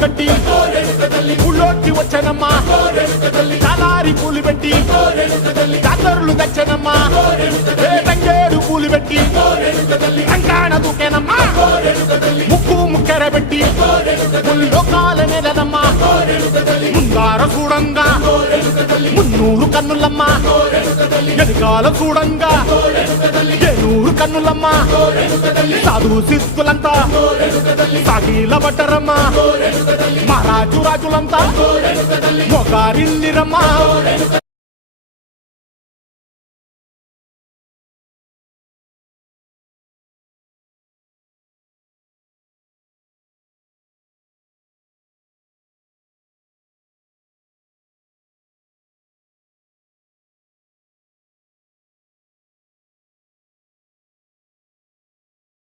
కట్టి ఊళ్ళోకి వచ్చానమ్మా చాలారి పూలు పెట్టి జాతరులు తెచ్చానమ్మా తంగేడు పూలు పెట్టి రంగాణ దూకేనమ్మా ముక్కు ముక్కెర పెట్టి ముల్లోకాల నెలనమ్మా ముందార చూడంగా మున్నూరు కన్నులమ్మా ఎనకాల చూడంగా ఏనూరు కన్నులమ్మా సాధు సిద్ధులంతా సాగిల పట్టరమ్మా మహారాజు రాజులంతా మొగారిల్లిరమ్మా